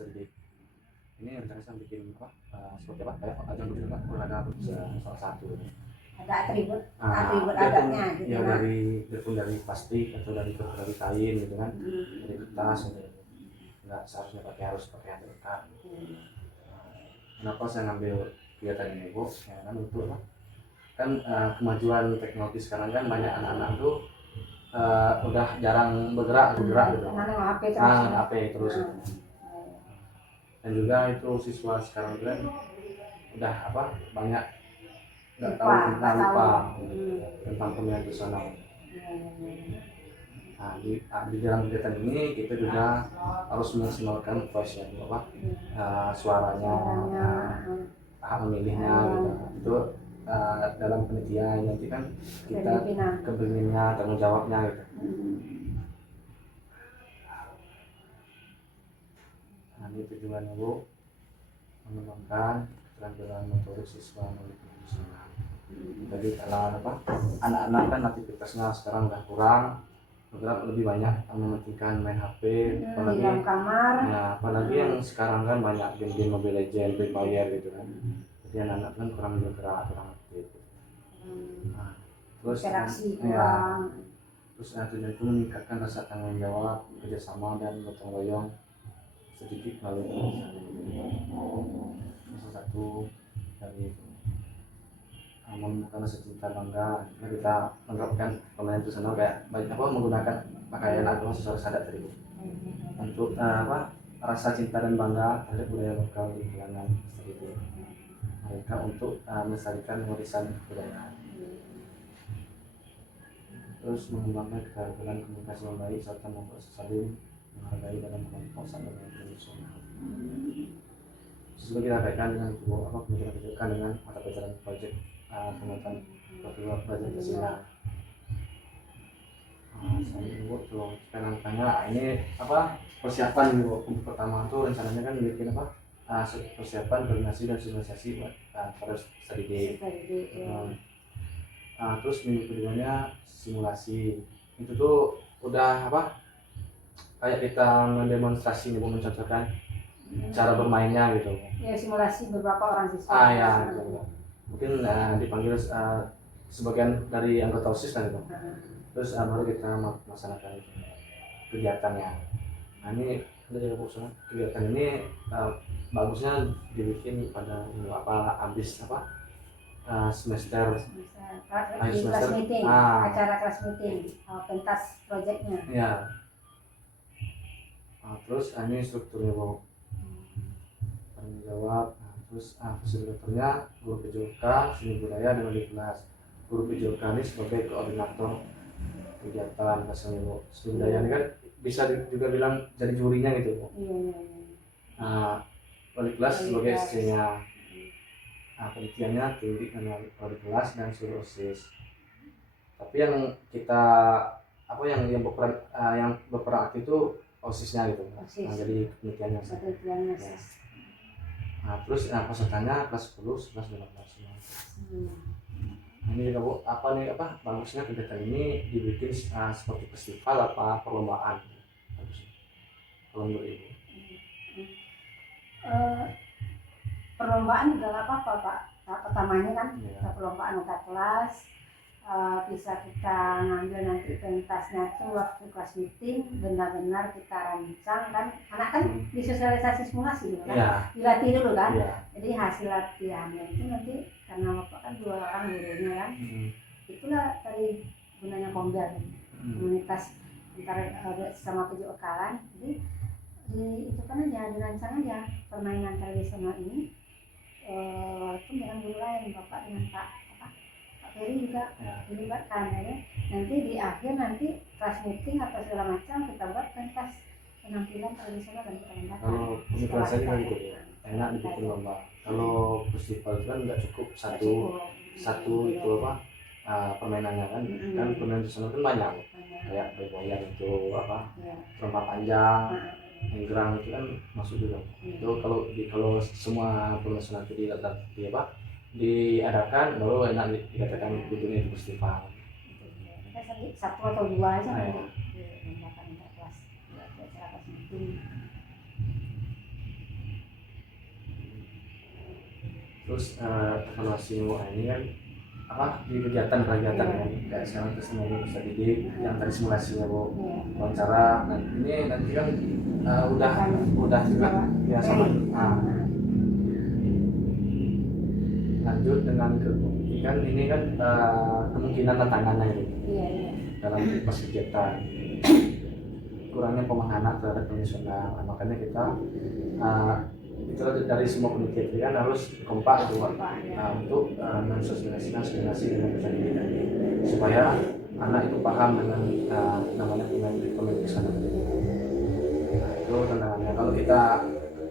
sedikit. Ini rencana saya bikin apa? Seperti apa? Kayak ajang olahraga salah satu. Ada atribut adanya gitu. Ya dari plastik atau dari kain gitu kan, dari kertas gitu. Nggak seharusnya harus pakai ATK. Kenapa saya ngambil kegiatan ini Bu? Ya kan untuk apa? Kan kemajuan teknologi sekarang kan banyak anak-anak tuh udah jarang bergerak gitu. HP terus gitu. Dan juga itu siswa sekarang kan udah apa banyak nggak tahu tentang pemilihan personal. Nah, di dalam kegiatan ini kita juga harus memaksimalkan voice suaranya, hak memilihnya gitu. Itu dalam penelitian nanti kan kita kepemimpinannya, tanggung jawabnya gitu. Nah, ini tujuannya Bu, mengembangkan keterampilan motorik siswa melalui profesional. Jadi kalau anak-anak kan aktivitasnya sekarang udah kurang, lebih banyak mementingkan main HP, apalagi dalam kamar. Ya, apalagi yang sekarang kan banyak game Mobile Legends, Free Fire gitu kan. Jadi anak-anak kan kurang bergerak, kurang aktif. Nah, terus interaksi kurang. Terus tujuan itu meningkatkan rasa tanggung jawab, kerjasama dan gotong royong sedikit melalui salah satu dari itu. Menemukan rasa cinta bangga. Kita menerapkan pemain itu sana kayak banyak menggunakan pakaian atau sesuatu adat tadi untuk rasa cinta dan bangga terhadap budaya lokal di kalangan sedikit mereka untuk melestarikan warisan kebudayaan. Terus mengembangkan keterampilan komunikasi yang baik serta membuat saling menghargai dalam kelompok sadar dan profesional. Sesuai kita kaitkan dengan pemikiran dengan mata pelajaran proyek penguatan pelajaran Pancasila. Saya buat tuh sekarang tanya ini persiapan untuk pertama tuh rencananya kan bikin persiapan koordinasi dan sinkronisasi buat terus studi. Terus minggu keduanya simulasi. Itu tuh udah kayak kita mendemonstrasi nih, mencontohkan cara bermainnya gitu. Ya, simulasi beberapa orang siswa. Ya gitu. Mungkin dipanggil sebagian dari anggota OSIS kan gitu. Terus baru kita melaksanakan kegiatannya. Nah ini kegiatan ini bagusnya dibikin pada habis semester kelas meeting, acara kelas meeting, pentas proyeknya. Ya. Terus ini strukturnya Bu. Tanggung jawab. Terus fasilitatornya guru PJOK, seni budaya dan wali kelas. Guru PJOK ini sebagai koordinator kegiatan misalnya Bu. Seni budaya ini kan bisa juga bilang jadi jurinya gitu Bu. Iya. Wali kelas sebagai istrinya. Penelitiannya tinggi dengan wali kelas dan seluruh OSIS. Tapi yang kita yang berperan aktif itu OSIS-nya gitu. OSIS. Jadi penelitiannya. Ya. Terus pesertanya kelas 10, 11, 12 semua. Ini juga Bu, bagusnya kegiatan ini dibikin seperti festival perlombaan. Kalau menurut Ibu? Perlombaan juga nggak apa-apa Pak. Pertamanya kan perlombaan antar kelas, bisa kita ngambil nanti pentasnya itu waktu kelas meeting, benar-benar kita rancang kan. Anak kan disosialisasi simulasi gitu kan, dilatih dulu kan. Jadi hasil latihannya itu nanti karena Bapak kan 2 orang gurunya kan, itulah tadi gunanya Komdar, komunitas antar sama PJOK kan. Jadi itu kan aja dirancang aja permainan tradisional ini. Walaupun dengan guru lain, Bapak dengan Pak Ferry juga dilibatkan ya. Nanti di akhir kelas meeting atau segala macam kita buat pentas penampilan tradisional dan perlombaan. Kalau pemikiran saya juga gitu ya, enak dibikin lomba. Kalau festival itu kan nggak cukup satu itu permainannya kan. Kan permainan tradisional kan banyak. Kayak bergoyang itu lomba panjang. Gerang itu kan masuk juga. Itu kalau semua permasalahan itu diadakan baru enak dikatakan judulnya itu festival. Kita 1 atau 2 aja nanti di kelas acara kelas meeting. terus evaluasi ini kan apa di kegiatan-kegiatan kan kayak sekarang itu semua bisa didik yang tadi simulasinya bu wawancara. Nah ini nanti kan udah juga ya sama lanjut dengan ini kan kemungkinan tantangannya itu dalam pas kegiatan kurangnya pemahaman terhadap profesional. Nah, makanya kita itu dari semua penelitian kan harus kompak gitu, untuk mensosialisasikan dengan pendidikan supaya anak itu paham dengan namanya pemeriksaan. Nah itu tantangannya.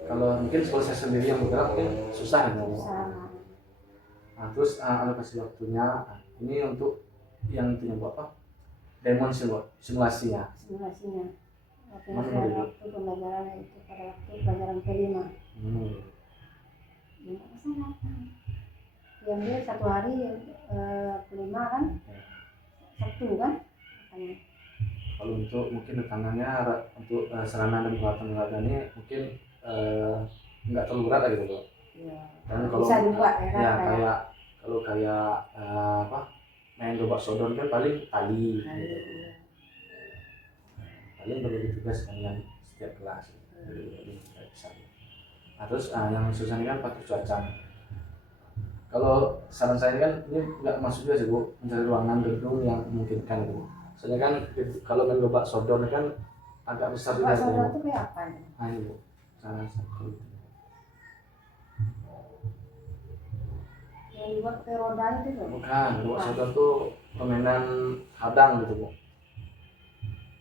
Kalau mungkin sekolah saya sendiri yang bergerak mungkin susah ya. Nah terus alokasi waktunya ini untuk yang punya apa? Demon simulasinya. Waktu pembelajaran itu pada waktu pelajaran kelima. Yang dia 1 hari kelima kan, Sabtu kan. Kalau untuk mungkin tantangannya untuk sarana dan peralatan mungkin nggak terlalu berat gitu loh. Dan kalau bisa dibuat ya kayak apa main lomba sodon kan paling tali gitu. Paling perlu ditugaskan yang setiap kelas nah, terus yang susah ini kan faktor cuaca. Kalau saran saya kan ini nggak masuk juga sih bu, mencari ruangan gedung yang memungkinkan gitu. Soalnya kan kalau main lomba sodon kan agak besar juga. Sodon itu kayak apa? Nah ini bu, saran satu. Yang dibuat pakai roda itu loh? Bukan, lomba sodon tuh permainan hadang gitu bu.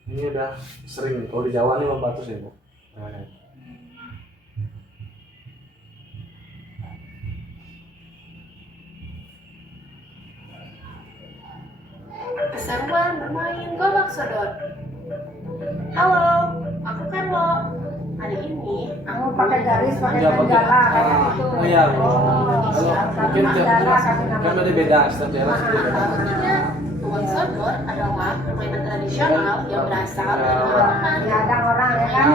Ini udah sering, kalau di Jawa nih lomba terus ya bu. Keseruan bermain gobak sodor. Halo, aku kan lo. Hari ini aku pakai garis, pakai mandala kayak gitu. Iya. Mungkin kan ada beda setiap daerah sendiri. Gobak sodor adalah permainan tradisional yang berasal dari Jerman. Ada orang ya kan?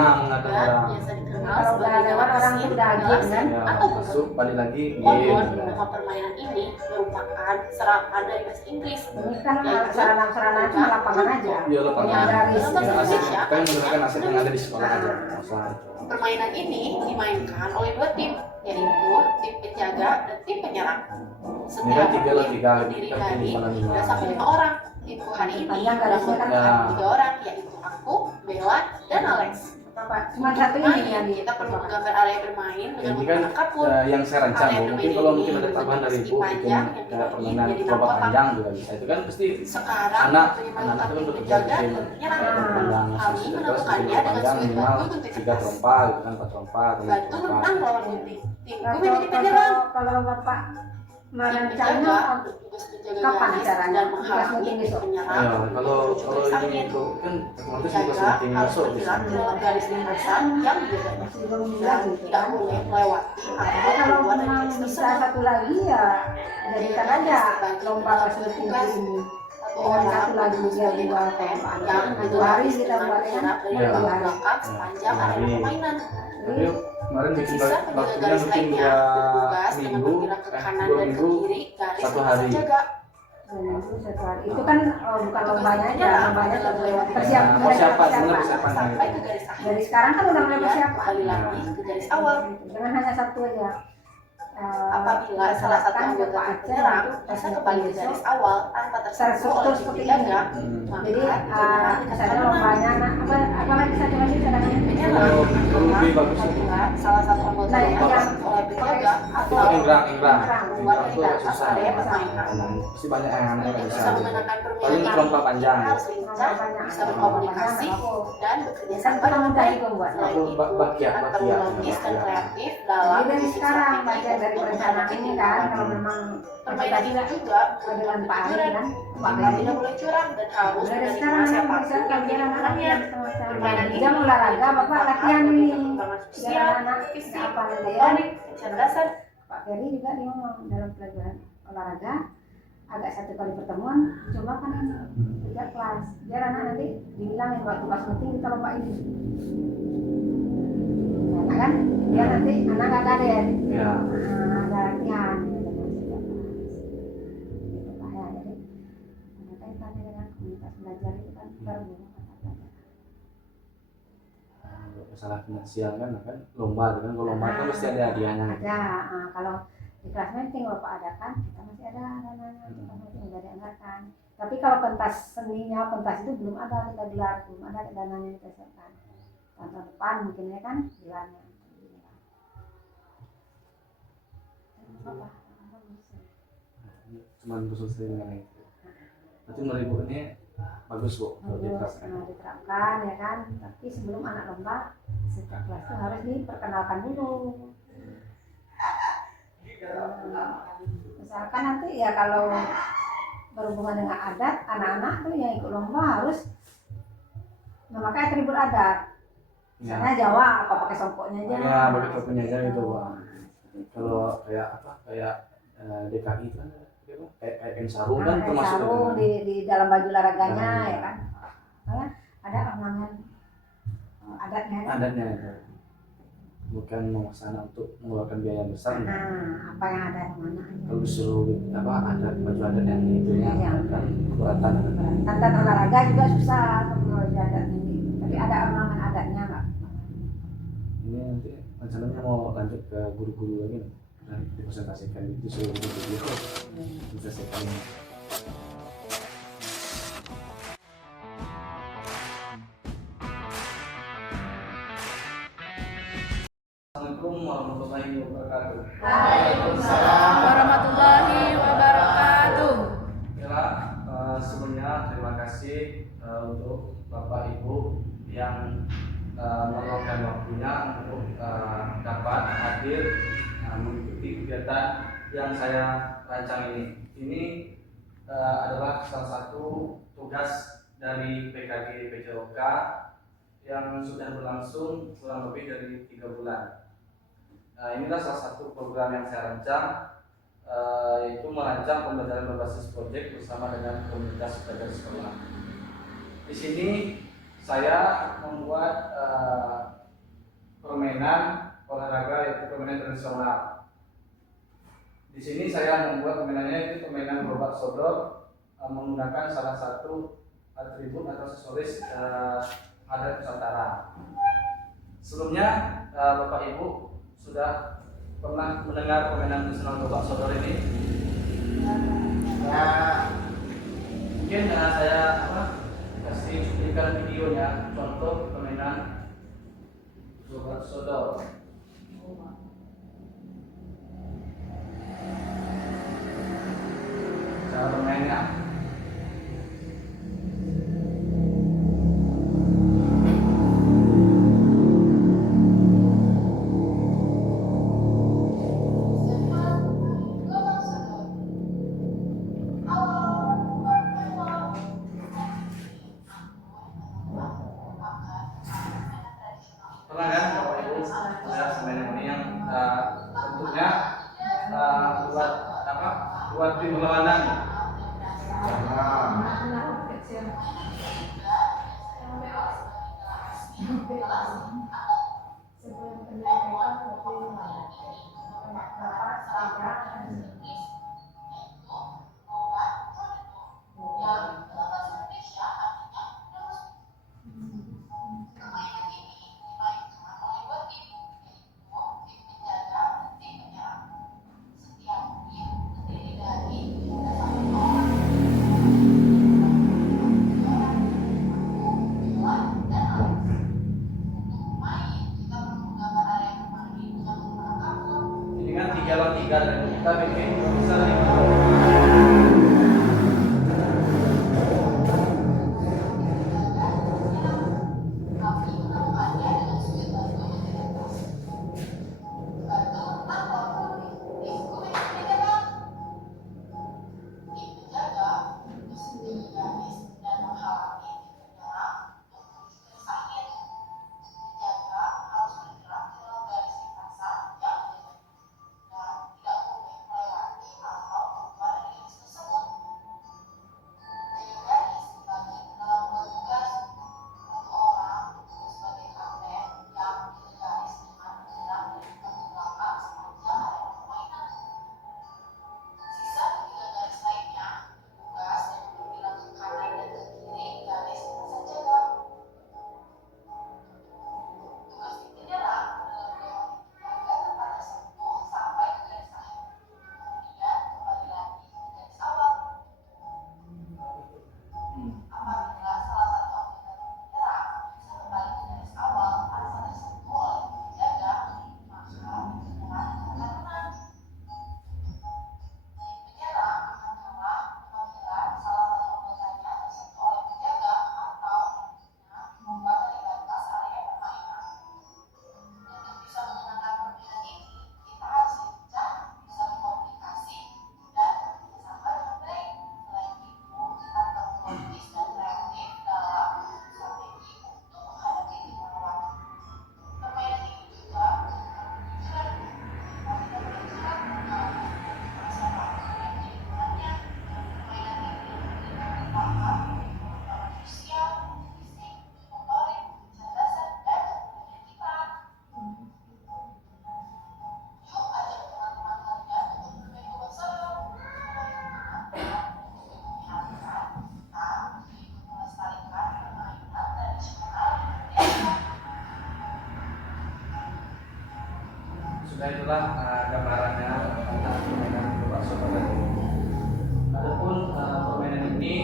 Biasa dikenal sebagai orang gelas atau masuk balik lagi. Nama permainan ini merupakan serapan dari bahasa Inggris. Ini kan sarana-sarana itu lapangan aja. Iya lapangan. Dalam bahasa Indonesia, Kan menggunakan aset yang ada di sekolah aja. Permainan ini dimainkan oleh 2 tim, yaitu tim penjaga dan tim penyerang. Setiap tim terdiri dari 3 sampai 5 orang. Itu hari ini melakukan 3 orang, yaitu aku, Bella, dan Alex. Cuma satu ini yang kita perlu menggambar area bermain dengan ini kan yang saya rancang mungkin kalau mungkin ada tambahan dari ibu bikin kayak permainan kelompok panjang juga bisa. Itu kan pasti anak itu kan bekerja bikin panjang terus bikin panjang minimal 3 trompa gitu kan 4 trompa atau 5 trompa. Kalau bapak merancangnya kapan caranya? Tugas meeting besok? Ya, kalau ini itu kan otomatis tugas meeting besok bisa. Garis lintasan yang tidak boleh melewati kalau memang bisa satu lagi ya jadikan aja lomba garis meeting ini. Satu lagi dia dua yang 2 hari kita buatnya belakang sepanjang area permainan. Tapi kemarin bikin waktunya mungkin 2 minggu, 2 minggu 1 hari. Itu kan bukan lombanya aja, lombanya persiapan. Dari sekarang kan udah mulai persiapan. Kembali lagi ke garis awal. Jangan hanya satu aja. Apabila salah satu anggota menyerang, bisa kembali ke garis awal tanpa tersentuh oleh tim penjaga. Jadi misalnya lombanya apa lagi satu lagi caranya? Menyerang lebih bagus. Apabila salah satu anggota menyerang oleh penjaga atau Inggrang keluar dari atas area permainan. Pasti banyak yang aneh Untuk bisa. bisa menggunakan Paling permainan trompa panjang. harus lincah, bisa berkomunikasi dan bekerja sama dengan baik. Selain itu, dengan perlu logis dan kreatif dalam Dari sekarang baca dari perencanaan ini kan kalau memang permainan ini juga dengan Pak Ari kan maka tidak boleh curang dan harus dari menerima sekarang siapapun yang menjadi menangnya. Permainan ini jam olahraga bapak latihan ini perkembangan sosial, anak fisik, apa ya motorik, kecerdasan. Pak Ferry juga dia ngomong dalam pelajaran olahraga agak 1 kali pertemuan coba kan ini 3 kelas biar anak nanti dibilangin waktu pas meeting kita lomba ini enak kan Dia nanti anak nggak kaget. Ya. Ada latihan dengan setiap kelas. Itu Pak ya. Jadi ada kaitannya dengan komunitas belajar itu kan berburu mata pelajaran. Masalah finansial kan lomba kan kalau lomba kan mesti ada hadiahnya. Ada. Kalau di kelas meeting Bapak adakan, kita masih ada dananya, kita masih udah dianggarkan. Tapi kalau pentas seninya, pentas itu belum ada kita gelar, belum ada dananya kita siapkan. Tahun depan mungkin ya kan gelarnya. Apa? Cuman khusus dengan itu. Berarti 2000 ini bagus kok kalau diterapkan. Diterapkan ya kan. Tapi sebelum anak lomba, setiap kelas itu harus diperkenalkan dulu. Misalkan nanti ya kalau berhubungan dengan adat, anak-anak tuh yang ikut lomba harus memakai atribut adat. Misalnya Jawa, apa pakai songkoknya aja. Ya, pakai songkoknya aja gitu, Pak. Kalau kayak DKI kan kayak kain sarung kan termasuk sarung di dalam baju olahraganya ya kan. Karena ada ornamen adatnya. Adatnya itu. Bukan mengusahakan untuk mengeluarkan biaya besar. Apa yang ada di mana? Kalau disuruh ada baju adat yang itu kan keberatan. Dan olahraga juga susah kalau baju adat ini. Tapi ada ornamen adatnya nggak? Ini nanti rencananya mau lanjut ke guru-guru lagi dan dipresentasikan itu seluruh video dipresentasikan. Assalamualaikum warahmatullahi wabarakatuh. Waalaikumsalam warahmatullahi wabarakatuh. Ya, sebelumnya terima kasih untuk Bapak Ibu yang meluangkan waktunya untuk dapat hadir mengikuti kegiatan yang saya rancang ini. Ini adalah salah satu tugas dari PKG PJOK yang sudah berlangsung kurang lebih dari 3 bulan. Inilah salah satu program yang saya rancang, yaitu merancang pembelajaran berbasis proyek bersama dengan komunitas belajar sekolah. Di sini saya membuat permainan olahraga yaitu permainan tradisional. Di sini saya membuat permainannya itu permainan gerobak sodor menggunakan salah satu atribut atau aksesoris adat Nusantara. Sebelumnya Bapak Ibu sudah pernah mendengar permainan tradisional gerobak sodor ini? Mungkin saya kasih cuplikan videonya, contoh permainan gerobak sodor. Cara bermainnya. Pernah kan Bapak Ibu lihat permainan ini yang bentuknya buat tim berlawanan. Ini kan 3 dan kita bikin bisa Nah itulah gambarannya tentang permainan Coba Soto tadi. Adapun permainan ini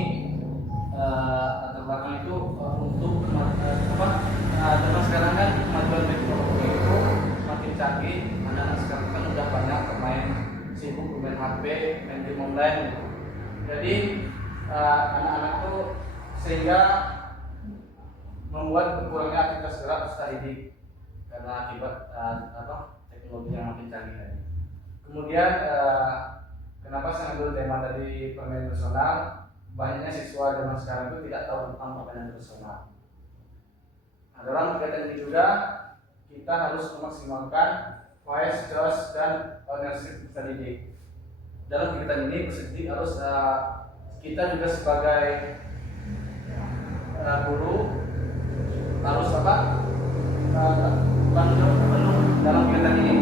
latar belakang itu untuk zaman sekarang kan kemajuan teknologi itu makin canggih. Anak-anak sekarang kan udah banyak bermain, sibuk bermain HP, main game online gitu. Jadi anak-anak itu sehingga membuat berkurangnya aktivitas gerak serta didik karena akibat teknologi yang makin canggih tadi. Kemudian kenapa saya ambil tema tadi permainan personal? Banyaknya siswa zaman sekarang itu tidak tahu tentang permainan personal. Nah, dalam kegiatan ini juga kita harus memaksimalkan voice, choice, dan ownership peserta didik. Dalam kegiatan ini peserta didik harus kita juga sebagai guru harus tanggung jawab penuh dalam kegiatan ini.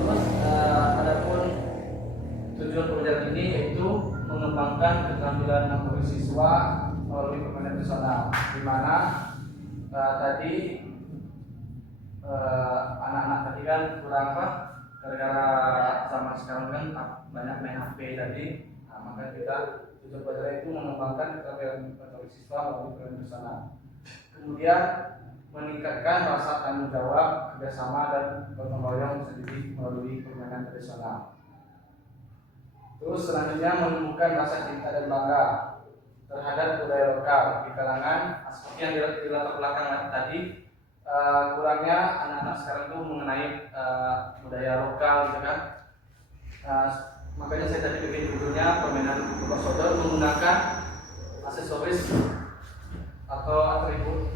Terus adapun tujuan pembelajaran ini yaitu mengembangkan keterampilan motorik siswa melalui permainan personal, di mana tadi anak-anak tadi kan kurang gara-gara zaman sekarang kan banyak main HP tadi. Maka kita tujuan pelajaran itu mengembangkan keterampilan motorik siswa melalui permainan personal. Kemudian meningkatkan rasa tanggung jawab, kerjasama, dan gotong royong sendiri melalui permainan tradisional. Terus selanjutnya menemukan rasa cinta dan bangga terhadap budaya lokal di kalangan seperti yang di latar belakang tadi. Kurangnya anak-anak sekarang itu mengenai budaya lokal gitu kan. Makanya saya tadi bikin judulnya permainan Coba Soto menggunakan aksesoris atau atribut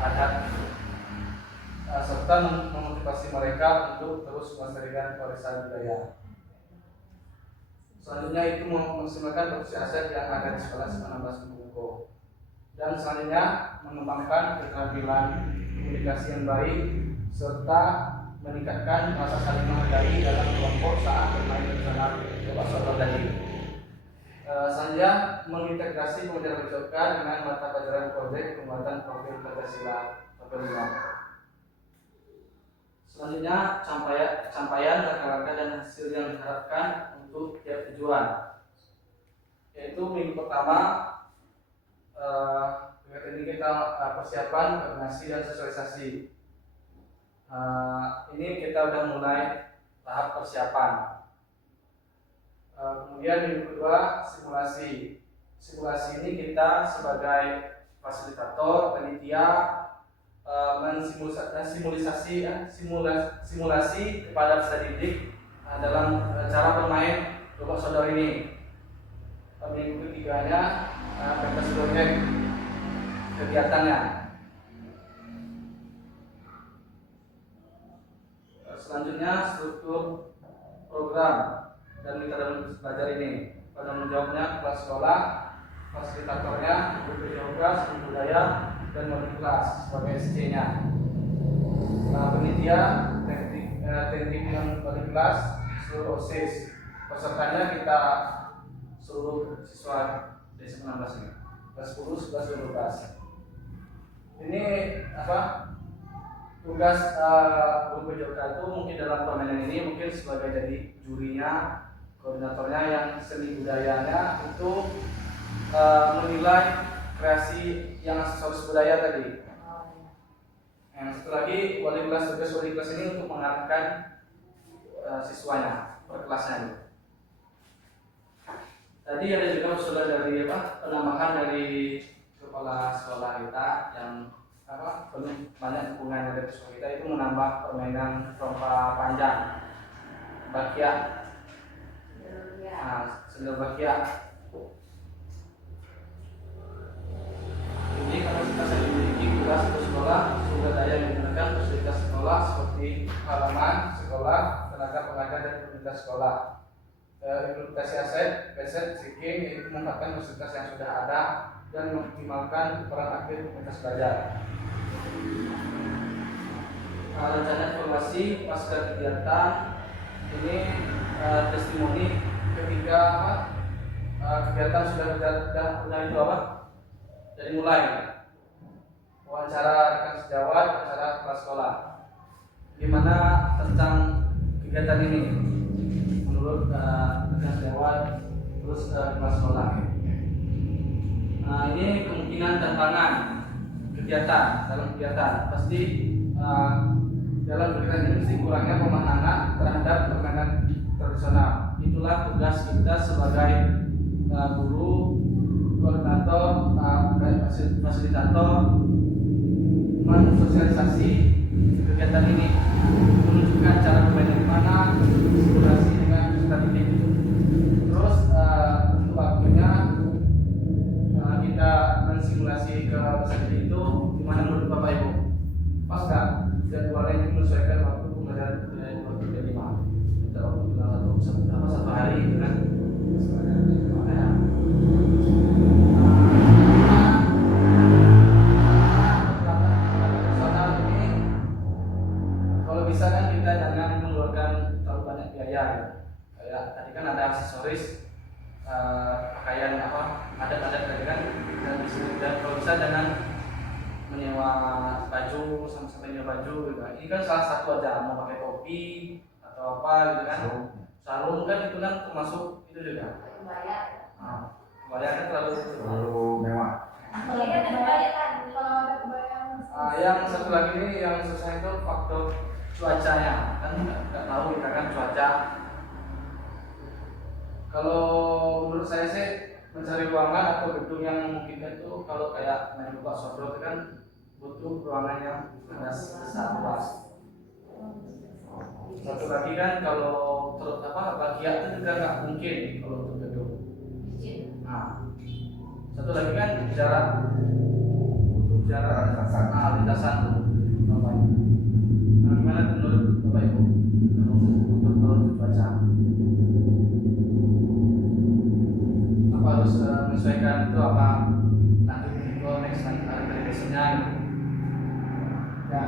adat serta memotivasi mereka untuk terus melestarikan warisan budaya. Selanjutnya itu memaksimalkan produksi aset yang ada di sekolah SMA 16 Bungko. Dan selanjutnya mengembangkan keterampilan komunikasi yang baik serta meningkatkan rasa saling menghargai dalam kelompok saat bermain bersama Coba Soto tadi. Selanjutnya mengintegrasi pembelajaran BCOK dengan mata pelajaran proyek pembuatan profil Pancasila level 5. Selanjutnya campaian langkah-langkah dan hasil yang diharapkan untuk tiap tujuan. Yaitu minggu pertama kegiatan ini kita persiapan, koordinasi, dan sosialisasi. Ini kita sudah mulai tahap persiapan. Kemudian minggu kedua simulasi. Simulasi ini kita sebagai fasilitator, panitia simulasi kepada peserta didik dalam cara bermain Coba Soto ini. Minggu ketiganya pentas proyek kegiatannya. Selanjutnya struktur program dan metode belajar ini. Penanggung jawabnya kepala sekolah, fasilitatornya guru geografi, seni budaya, dan modul kelas sebagai SC-nya. Penitia, teknik yang modul kelas, seluruh OSIS. Pesertanya kita seluruh siswa dari 19 ini, kelas 10, 11, 12. Ini tugas guru geografi itu mungkin dalam permainan ini mungkin sebagai jadi jurinya, koordinatornya yang seni budayanya itu menilai kreasi yang aksesoris budaya tadi. Yang satu lagi tugas wali kelas ini untuk mengarahkan siswanya per kelasnya. Tadi ada juga usulan dari penambahan dari kepala sekolah kita yang penuh banyak dukungan dari siswa kita itu menambah permainan trompa panjang, bakia. Sendal bakia. Ini kapasitas yang dimiliki kelas atau sekolah, sumber daya yang digunakan fasilitas sekolah seperti halaman sekolah, tenaga pengajar dan komunitas sekolah. Implementasi aset, seeking yaitu memanfaatkan fasilitas yang sudah ada dan mengoptimalkan peran aktif komunitas belajar. Rencana evaluasi pasca kegiatan ini testimoni ketika kegiatan sudah itu dari mulai wawancara rekan sejawat, wawancara kepala sekolah. gimana tentang kegiatan ini menurut Dinas Lewat terus kepala sekolah. Nah, ini kemungkinan tantangan dalam kegiatan pasti dalam kegiatan ini mesti kurangnya pemahaman terhadap permainan tradisional. Itulah tugas kita sebagai guru, koordinator, fasilitator mensosialisasi kegiatan ini, menunjukkan cara bermain di mana, simulasi dengan peserta didik. Terus untuk waktunya kita mensimulasi ke peserta itu gimana menurut Bapak Ibu? Pas nggak jadwalnya itu menyesuaikan waktu pembelajaran dari 2 kita waktu satu hari gitu kan? Bisa kan kita jangan mengeluarkan terlalu banyak biaya ya. Kayak tadi kan ada aksesoris, pakaian adat-adat tadi kan, dan kalau bisa jangan menyewa baju sampai nyewa baju gitu. Ini kan salah satu aja, mau pakai topi atau apa gitu kan, sarung kan itu kan termasuk itu juga. Kebaya kan terlalu mewah. Yang satu lagi ini yang susah itu faktor cuacanya, kan nggak tahu kita kan cuaca. Kalau menurut saya sih mencari ruangan atau gedung yang memungkinkan itu, kalau kayak main buka software itu kan butuh ruangan yang besar luas. Satu lagi kan kalau bagian itu juga nggak mungkin kalau untuk gedung. Nah, satu lagi kan jarak lintasan tuh. Gimana menurut Bapak Ibu untuk cuaca? Apa harus menyesuaikan itu apa nanti minggu next hari biasanya gitu? Ya,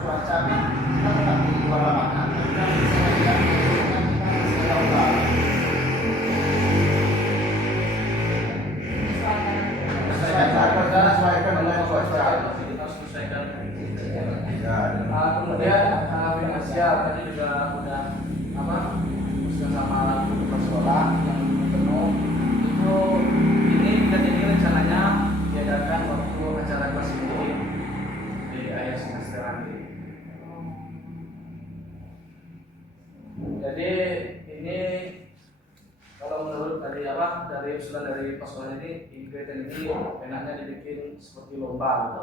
cuaca kita tetap di luar lapangan. Kemudian finansial tadi juga udah bersama kepala sekolah yang penuh itu. Ini kita jadi rencananya diadakan waktu acara kelas ini di akhir semester nanti. Jadi ini kalau menurut dari usulan dari pasukan ini kegiatan ini enaknya dibikin seperti lomba.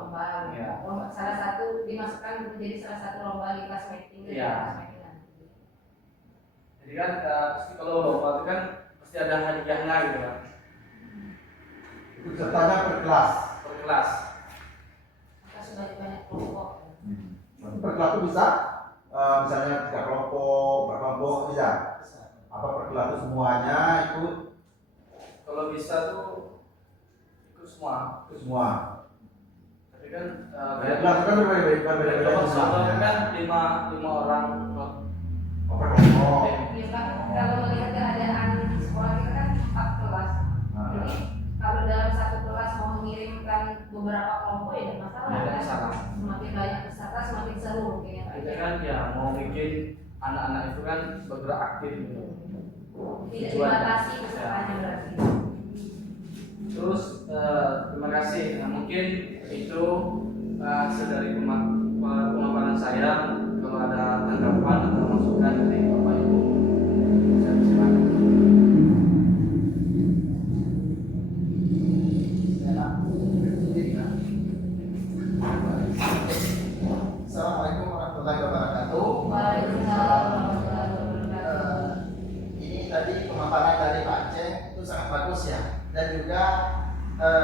Ya. Salah satu dimasukkan menjadi salah satu lomba di kelas meeting. Iya. Jadi kan pasti kalau lomba itu kan pasti ada hadiahnya gitu kan. Pesertanya per kelas. Per kelas. Maka sudah banyak kelompok. Per kelas itu bisa, misalnya 3 kelompok, 4 kelompok bisa. Apa per kelas itu semuanya ikut? Kalau bisa tuh ikut semua. Tapi kan Kelas kan berbeda-beda. kan 5 orang. Per kelompok. Ya, Pak, kalau melihat keadaan di sekolah kita kan 4 kelas. Jadi kalau dalam satu kelas mau mengirimkan beberapa kelompok ya tidak masalah. Tidak masalah. Semakin banyak peserta semakin seru kayaknya. Kita kan ya mau bikin anak-anak itu kan bergerak aktif gitu. Tidak dibatasi pesertanya berarti. Terus terima kasih. Nah, mungkin itu dari pemaparan saya. Kalau ada tanggapan atau masukan dari Bapak Ibu, saya silakan. Assalamualaikum warahmatullahi wabarakatuh. Waalaikumsalam warahmatullahi wabarakatuh. Ini tadi pemaparan dari Pak Aceh itu sangat bagus ya, dan juga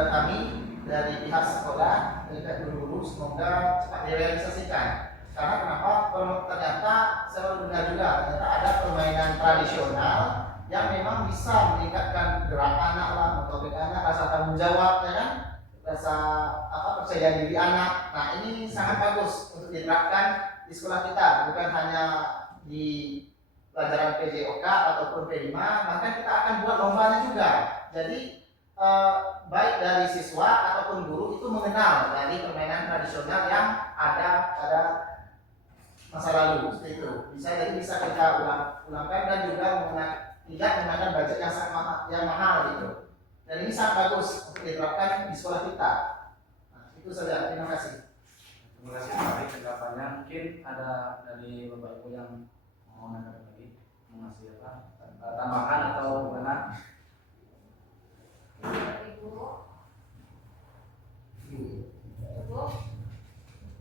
kami dari pihak sekolah dan juga guru-guru semoga cepat direalisasikan. Karena kenapa? Ternyata saya baru dengar juga ternyata ada permainan tradisional yang memang bisa meningkatkan gerak anak lah, motorik anak, rasa tanggung jawab, ya kan? Rasa percaya diri anak. Nah, ini sangat bagus untuk diterapkan di sekolah kita, bukan hanya di pelajaran PJOK ataupun P5, bahkan kita akan buat lombanya juga. Jadi baik dari siswa ataupun guru itu mengenal dari permainan tradisional yang ada pada masa lalu seperti itu. Bisa kita ulangkan dan juga tidak menggunakan budget yang sangat mahal gitu. Dan ini sangat bagus untuk diterapkan di sekolah kita. Nah, itu saja. Terima kasih. Terima kasih Pak Ari tanggapannya. Mungkin ada dari Bapak Ibu yang mau menanggapi lagi, mau ngasih apa tambahan atau gimana? Ibu,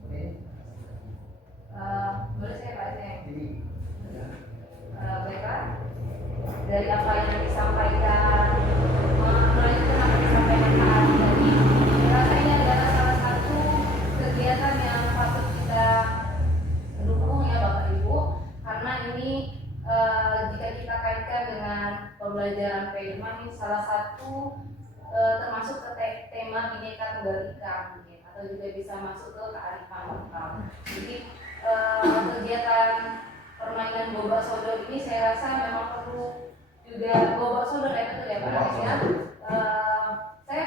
Oke. boleh saya Pak Ceng? Jadi Baiklah, dari apa yang disampaikan, melanjutkan apa yang disampaikan Pak Ari tadi, rasanya adalah salah satu kegiatan yang patut kita dukung ya Bapak Ibu, karena ini jika kita kaitkan dengan pembelajaran P5 ini salah satu termasuk ke tema Bhinneka Tunggal Ika atau juga bisa masuk ke kearifan lokal. Jadi kegiatan permainan Bobak Sodor ini saya rasa memang perlu juga Bobak Sodor ya, betul ya Pak Aris ya. Saya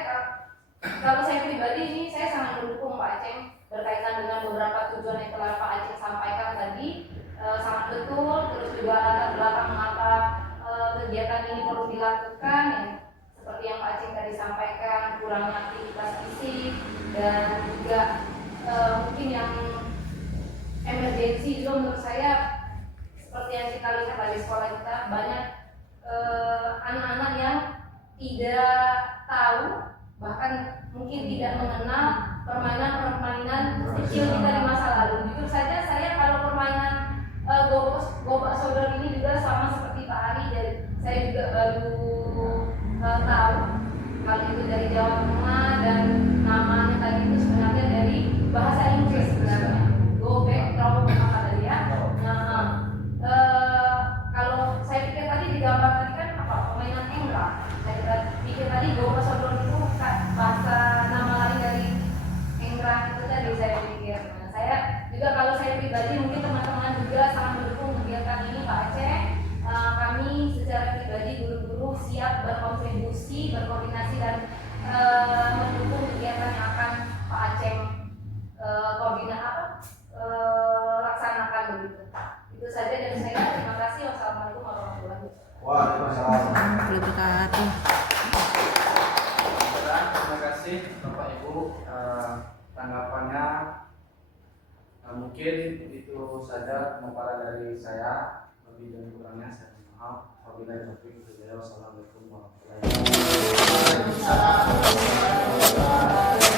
kalau saya pribadi ini saya sangat mendukung Pak Aceng berkaitan dengan beberapa tujuan yang telah Pak Aceng sampaikan tadi, sangat betul. Terus juga latar belakang mengapa kegiatan ini perlu dilakukan ya, seperti yang Pak Aceng tadi sampaikan, kurangnya aktivitas fisik dan juga mungkin yang emergensi juga menurut saya seperti yang kita lihat di sekolah kita banyak anak-anak yang tidak tahu bahkan mungkin tidak mengenal permainan-permainan kecil kita di masa lalu. Jujur saja saya kalau permainan Gobak Sodor ini juga sama seperti Pak Ari, jadi saya juga baru tahu hal itu dari Jawa Tengah dan namanya tadi itu sebenarnya dari bahasa Inggris sebenarnya. Go back, throw apa tadi ya? Nah, kalau saya pikir tadi di gambar tadi kan apa permainan enggrang. Saya pikir tadi Gobak Sodor itu bahasa nama lain dari enggrang itu tadi saya pikir. Nah, saya juga kalau saya pribadi mungkin teman-teman juga sangat mendukung kegiatan ini Pak Aceh. Kami secara pribadi guru-guru siap berkontribusi, berkoordinasi dan mendukung kegiatan yang akan Pak Aceh laksanakan begitu. Itu saja dari saya. Terima kasih. Wassalamualaikum warahmatullahi wabarakatuh. Waalaikumsalam. Terima kasih Bapak Ibu tanggapannya. Mungkin itu saja pemaparan dari saya. Lebih dan kurangnya saya mohon maaf. Wabillahi taufiq wal hidayah. Wassalamualaikum warahmatullahi wabarakatuh.